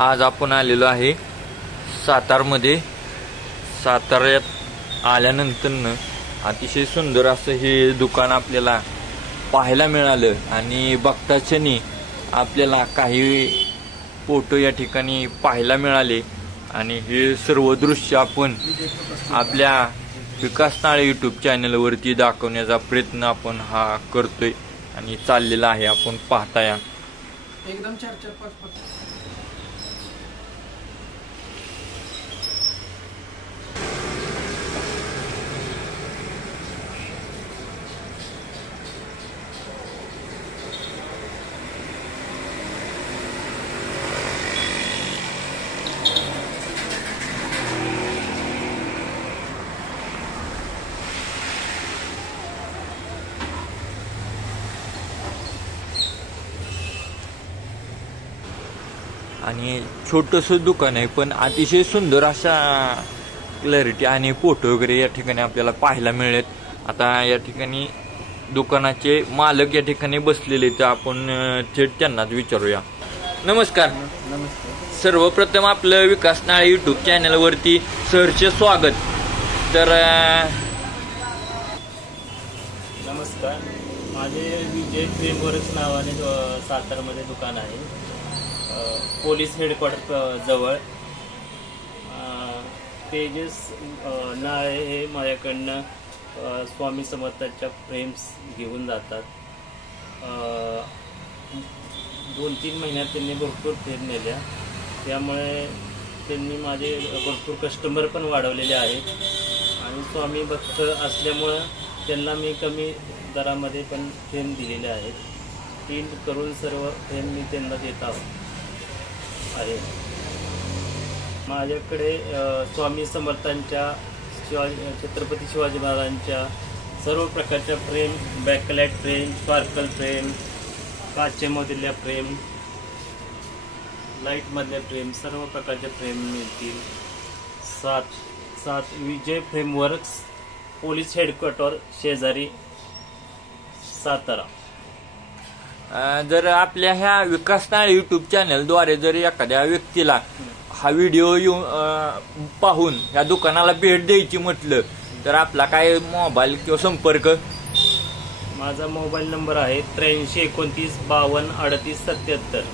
आज आपण आलेलो आहे सातारमध्ये। साताऱ्यात आल्यानंतर अतिशय सुंदर असं हे दुकान आपल्याला पाहायला मिळालं आणि बघताक्षणी आपल्याला काही फोटो या ठिकाणी पाहायला मिळाले आणि हे सर्व दृश्य आपण आपल्या विकास नाळे यूट्यूब चॅनलवरती दाखवण्याचा प्रयत्न आपण हा करतोय आणि चाललेला आहे। आपण पाहताय एकदम 4-4-5-5 आणि छोटंसं दुकान आहे पण अतिशय सुंदर अशा क्लॅरिटी आणि फोटो वगैरे या ठिकाणी आपल्याला पाहायला मिळेल। आता या ठिकाणी दुकानाचे मालक या ठिकाणी बसलेले तर आपण थेट त्यांनाच विचारूया। नमस्कार। नमस्कार। सर्वप्रथम आपलं विकास नाळे यूट्यूब चॅनलवरती सहर्ष स्वागत। तर नमस्कार, माझे विजय फ्रेमवर्क्स नावाने सातारमध्ये दुकान आहे, पोलीस हेडक्वार्टर जवळ। तेजस नाळे हे माझ्याकडनं स्वामी समर्थांच्या फ्रेम्स घेऊन जातात। 2-3 महिन्यात त्यांनी भरपूर फ्रेम नेल्या, त्यामुळे त्यांनी माझे भरपूर कस्टमर पण वाढवलेले आहेत आणि स्वामी भक्त असल्यामुळं त्यांना मी कमी दरामध्ये पण फ्रेम दिलेले आहेत। 3 करून सर्व फ्रेम मी त्यांना देत आहे। माझ्याकडे स्वामी समर्थांच्या छत्रपती शिवाजी महाराजांच्या सर्व प्रकारच्या frame, backlight frame, sparkle frame, काचेमधल्या फ्रेम, लाईटमधल्या फ्रेम, सर्व प्रकारच्या फ्रेम मिळतील। 7 विजय फ्रेमवर्क्स, पोलीस हेडक्वार्टर शेजारी, सातारा। जर आपल्या ह्या विकास नाळे यूट्यूब चॅनलद्वारे जर एखाद्या व्यक्तीला हा व्हिडिओ पाहून या दुकानाला भेट द्यायची म्हटलं तर आपला काय मोबाईल किंवा संपर्क? माझा मोबाईल नंबर आहे 83 29 52 38 77।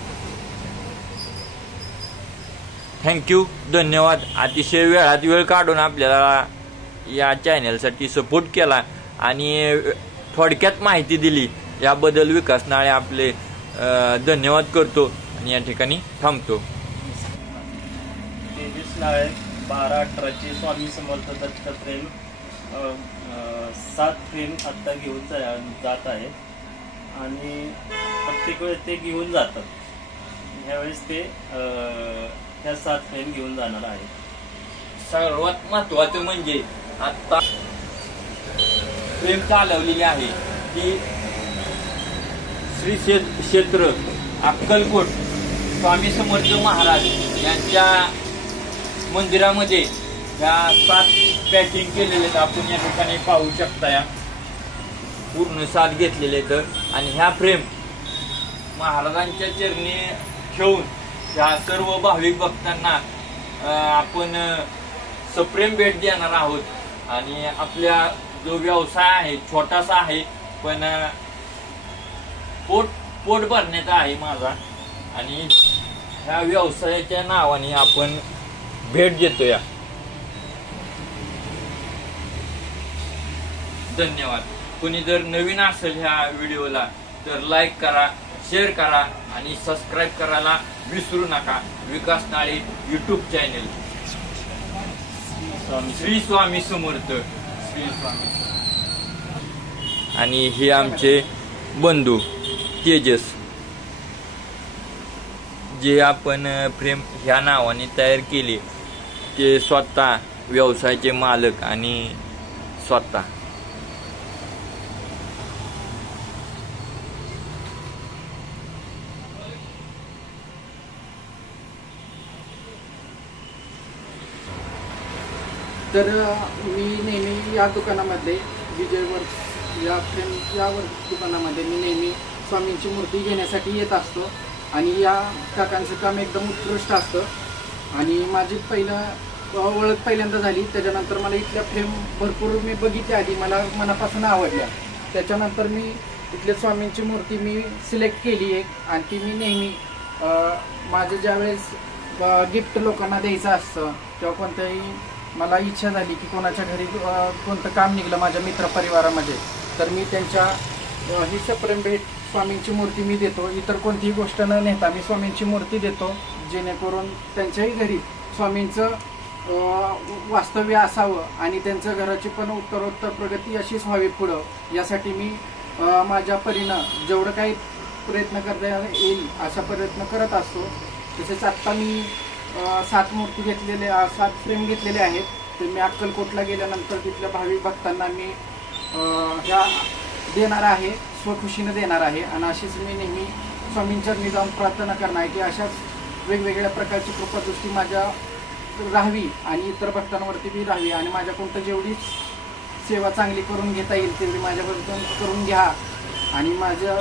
थँक्यू, धन्यवाद। अतिशय वेळात वेळ काढून आपल्याला या चॅनलसाठी सपोर्ट केला आणि थोडक्यात माहिती दिली, याबद्दल विकास नाळे आपले धन्यवाद करतो आणि या ठिकाणी थांबतो। तेजस नाळे 12-18 स्वामी समर्थ दत्त फ्रेम 7 फ्रेम आत्ता घेऊन जात आहे आणि प्रत्येक वेळेस ते घेऊन जातात। ह्यावेळेस ते ह्या 7 फ्रेम घेऊन जाणार आहे। सर्वात महत्वाचं म्हणजे आता फ्रेम चालवलेली आहे ती श्री क्षेत्र अक्कलकोट स्वामी समर्थ महाराज यांच्या मंदिरामध्ये ह्या 7 पॅकिंग केलेले आपण या ठिकाणी पाहू शकता। या पूर्ण 7 घेतलेले तर आणि ह्या फ्रेम महाराजांच्या चरणी ठेवून ह्या सर्व भाविक भक्तांना आपण सप्रेम भेट देणार आहोत। आणि आपल्या जो व्यवसाय आहे छोटासा आहे पण पोट भरण्याचा आहे माझा आणि ह्या व्यवसायाच्या नावाने आपण भेट देतोय। धन्यवाद। कोणी जर नवीन असेल ह्या व्हिडिओला तर लाईक करा, शेअर करा आणि सबस्क्राईब करायला विसरू नका। विकास नाळे यूट्यूब चॅनल। श्री स्वामी समर्थ, श्री स्वामी। आणि हे आमचे बंधू तेजस, जे आपण फ्रेम ह्या नावाने तयार केली, ते स्वतः व्यवसायाचे मालक आणि स्वतः। तर मी नेहमी या दुकानामध्ये विजयवर्क्स या फ्रेम या दुकानामध्ये मी नेहमी स्वामींची मूर्ती घेण्यासाठी येत असतो आणि या काकांचं काम एकदम उत्कृष्ट असतं आणि माझी ओळख पहिल्यांदा झाली. त्याच्यानंतर मला इथल्या फ्रेम भरपूर मी बघितल्या आधी, मला मनापासून आवडल्या. त्याच्यानंतर मी इथल्या स्वामींची मूर्ती मी सिलेक्ट केली एक, आणि ती मी नेहमी माझं ज्यावेळेस गिफ्ट लोकांना द्यायचं असतं तेव्हा कोणत्याही मला इच्छा झाली की कोणाच्या घरी कोणतं काम निघलं माझ्या मित्रपरिवारामध्ये, तर मी त्यांच्या ही सप्रेम भेट स्वामींची मूर्ती मी देतो. इतर कोणतीही गोष्ट न नेता मी स्वामींची मूर्ती देतो, जेणेकरून त्यांच्याही घरी स्वामींचं वास्तव्य असावं आणि त्यांच्या घराची पण उत्तरोत्तर प्रगती अशीच व्हावी पुढं. यासाठी मी माझ्या परीनं जेवढं काही प्रयत्न करता येईल असा प्रयत्न करत असतो. तसेच आत्ता मी 7 मूर्ती घेतलेल्या 7 फ्रेम घेतलेले आहेत. ते मी अक्कलकोटला गेल्यानंतर तिथल्या भाविक भक्तांना मी ह्या देणार आहे, स्वखुशीनं देणार आहे. आणि अशीच मी नेहमी स्वामींचरणी जाऊन प्रार्थना करणार आहे की अशाच वेगवेगळ्या प्रकारची कृपादृष्टी माझ्या राहावी आणि इतर भक्तांवरती बी राहावी आणि माझ्याकडून जेवढी सेवा चांगली करून घेता येईल तेवढी माझ्याकडून करून घ्या आणि माझ्या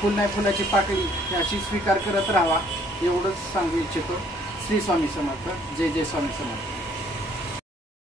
फुल नाही फुलाची पाकळी ही अशी स्वीकार करत राहावा, एवढंच सांगू इच्छितो. श्री स्वामी समर्थ. जय जय स्वामी समर्थ.